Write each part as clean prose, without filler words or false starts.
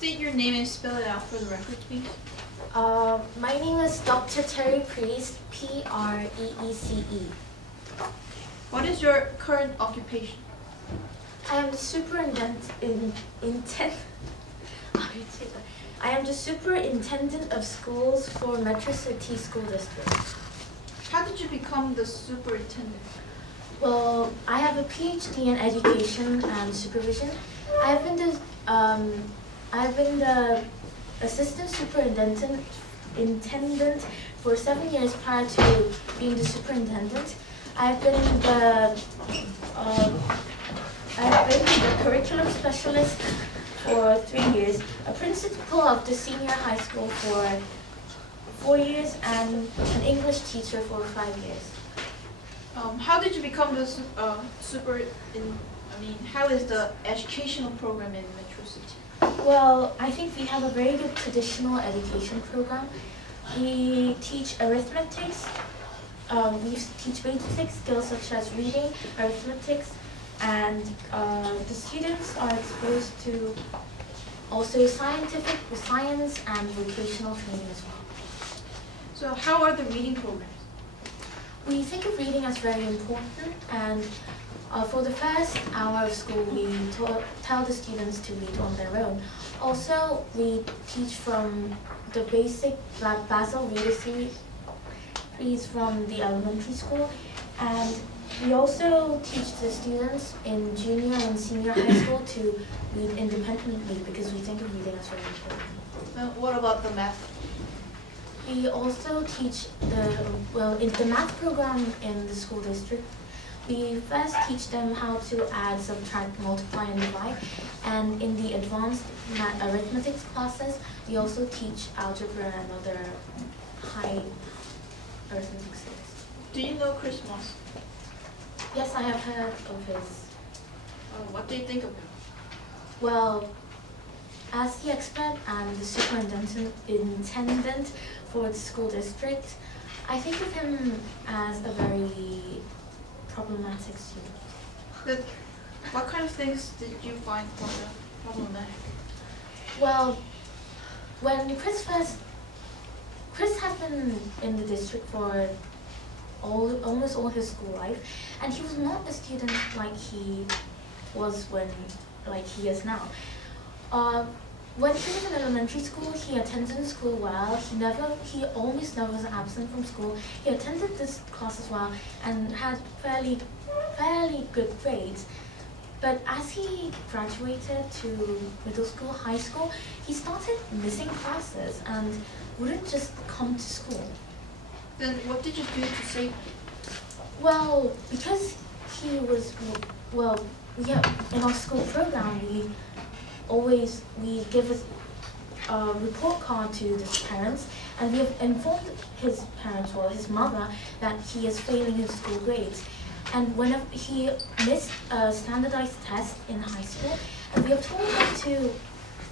state your name and spell it out for the record, please? My name is Dr. Terry Priest, Preece. What is your current occupation? I am the I am the superintendent of schools for Metro City School District. How did you become the superintendent? Well, I have a PhD in education and supervision. I've been the assistant superintendent for 7 years prior to being the superintendent. I've been the curriculum specialist for 3 years, a principal of the senior high school for 4 years, and an English teacher for 5 years. How did you become the how is the educational program in Metro City? Well, I think we have a very good traditional education program. We teach arithmetics. We teach basic skills such as reading, arithmetics, and the students are exposed to also science and vocational training as well. So how are the reading programs? We think of reading as very important, and for the first hour of school, we tell the students to read on their own. Also, we teach from the basic Basel Reader series from the elementary school, and we also teach the students in junior and senior high school to read independently because we think of reading as very important. What about the math? We also teach in the math program in the school district. We first teach them how to add, subtract, multiply, and divide. And in the advanced arithmetics classes, we also teach algebra and other high arithmetic skills. Do you know Chris Moss? Yes, I have heard of his. What do you think of him? Well, as the expert and the superintendent for the school district, I think of him as a very problematic student. What kind of things did you find problematic? Well, when Chris has been in the district for almost all his school life, and he was not a student like he was like he is now. When he was in elementary school, he attended school well. He almost never was absent from school. He attended this class as well and had fairly good grades. But as he graduated to middle school, high school, he started missing classes and wouldn't just come to school. Then what did you do to save him? Well, because he was, in our school program, we give a report card to the parents, and we have informed his parents, or his mother, that he is failing his school grades. And whenever he missed a standardized test in high school, and we have told him to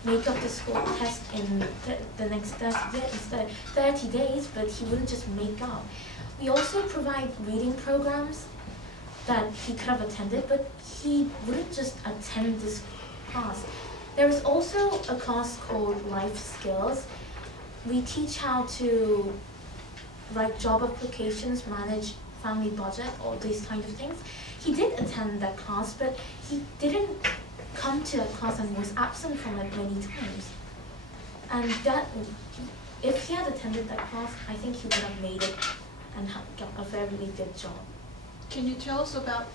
make up the school test in the next 30 days, but he wouldn't just make up. We also provide reading programs that he could have attended, but he wouldn't just attend this class. There is also a class called Life Skills. We teach how to write job applications, manage family budget, all these kind of things. He did attend that class, but he didn't come to that class and was absent from it many times. And if he had attended that class, I think he would have made it and got a very good job. Can you tell us about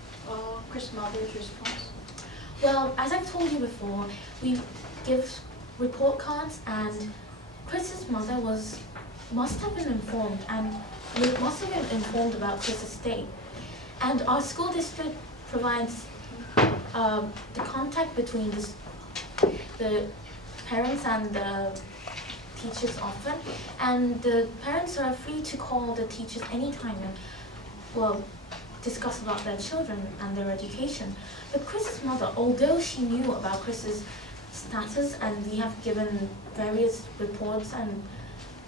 Chris Mother's response? Well, as I've told you before, we give report cards, and Chris's mother must have been informed about Chris's state. And our school district provides the contact between the parents and the teachers often, and the parents are free to call the teachers anytime and discuss about their children and their education. But Chris's mother, although she knew about Chris's status, and we have given various reports and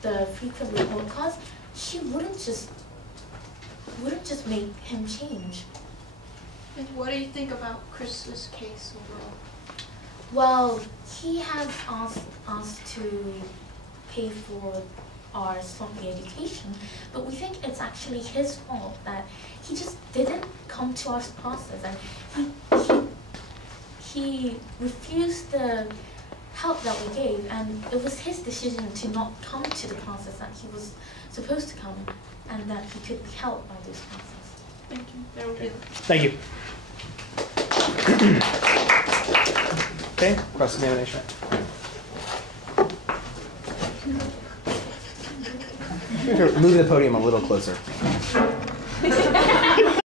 the frequent report cards, she wouldn't just make him change. And what do you think about Chris's case overall? Well, he has asked us to pay for our sloppy education, but we think it's actually his fault that he just didn't come to our classes, and he refused the help that we gave, and it was his decision to not come to the classes that he was supposed to come, and that he could be helped by those classes. Thank you. That will be it. Thank you. Okay, cross-examination. Move the podium a little closer.